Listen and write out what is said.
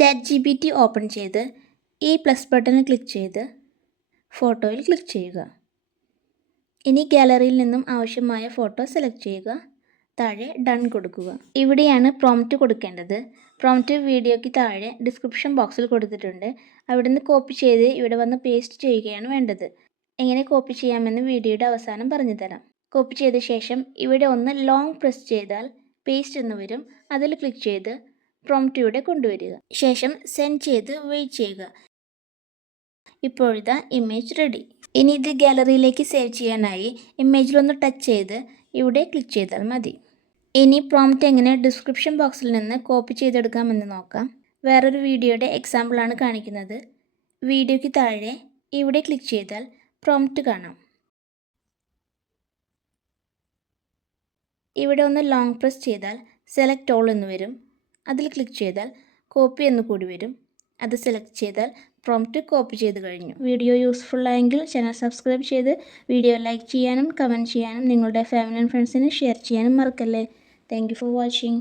ChatGPT open ചെയ്ത് ഈ plus ബട്ടണിൽ ക്ലിക്ക് ചെയ്ത് ഫോട്ടോയിൽ ക്ലിക്ക് ചെയ്യുക. ഇനി ഗാലറിയിൽ നിന്നും ആവശ്യമായ ഫോട്ടോ സെലക്ട് ചെയ്യുക. താഴെ ഡൺ കൊടുക്കുക. ഇവിടെയാണ് പ്രോംപ്റ്റ് കൊടുക്കേണ്ടത്. പ്രോംപ്റ്റ് വീഡിയോയ്ക്ക് താഴെ ഡിസ്ക്രിപ്ഷൻ ബോക്സിൽ കൊടുത്തിട്ടുണ്ട്. അവിടുന്ന് കോപ്പി ചെയ്ത് ഇവിടെ വന്ന് പേസ്റ്റ് ചെയ്യുകയാണ് വേണ്ടത്. എങ്ങനെ കോപ്പി ചെയ്യാമെന്ന് വീഡിയോയുടെ അവസാനം പറഞ്ഞു തരാം. കോപ്പി ചെയ്ത ശേഷം ഇവിടെ ഒന്ന് ലോങ് പ്രസ് ചെയ്താൽ പേസ്റ്റ് എന്ന് വരും. അതിൽ ക്ലിക്ക് ചെയ്ത് പ്രോംപ്റ്റ് ഇവിടെ കൊണ്ടുവരിക. ശേഷം സെൻഡ് ചെയ്ത് വെയിറ്റ് ചെയ്യുക. ഇപ്പോഴിതാ ഇമേജ് റെഡി. ഇനി ഇത് ഗാലറിയിലേക്ക് സേവ് ചെയ്യാനായി ഇമേജിലൊന്ന് ടച്ച് ചെയ്ത് ഇവിടെ ക്ലിക്ക് ചെയ്താൽ മതി. ഇനി പ്രോംപ്റ്റ് എങ്ങനെ ഡിസ്ക്രിപ്ഷൻ ബോക്സിൽ നിന്ന് കോപ്പി ചെയ്തെടുക്കാമെന്ന് നോക്കാം. വേറൊരു വീഡിയോയുടെ എക്സാമ്പിളാണ് കാണിക്കുന്നത്. വീഡിയോയ്ക്ക് താഴെ ഇവിടെ ക്ലിക്ക് ചെയ്താൽ പ്രോംപ്റ്റ് കാണാം. ഇവിടെ ഒന്ന് ലോങ് പ്രസ് ചെയ്താൽ സെലക്ട് ഓൾ എന്ന് വരും. അതിൽ ക്ലിക്ക് ചെയ്താൽ കോപ്പി എന്ന് കൂടി വരും. അത് സെലക്ട് ചെയ്താൽ പ്രോംപ്റ്റ് കോപ്പി ചെയ്ത് കഴിഞ്ഞു. വീഡിയോ യൂസ്ഫുൾ ആയെങ്കിൽ ചാനൽ സബ്സ്ക്രൈബ് ചെയ്ത് വീഡിയോ ലൈക്ക് ചെയ്യാനും കമൻറ്റ് ചെയ്യാനും നിങ്ങളുടെ ഫാമിലി ആൻഡ് ഫ്രണ്ട്സിന് ഷെയർ ചെയ്യാനും മറക്കല്ലേ. Thank you for watching.